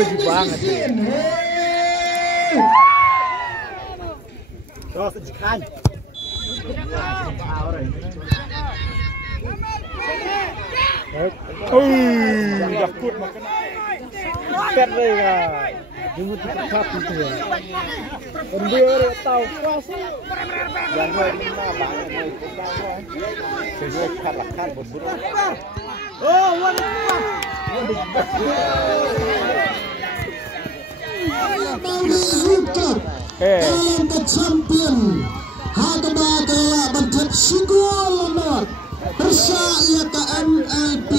Emoji banget. Terus sejikan. Yakut makan. Pet deh ya. Jumut tetap itu ya. Dia tahu kuasa. Jangan lupa banget itu kan. Sesuai kata berburu. Oh, champion hada ba kaya bantat sigol mo persa ya ka MLP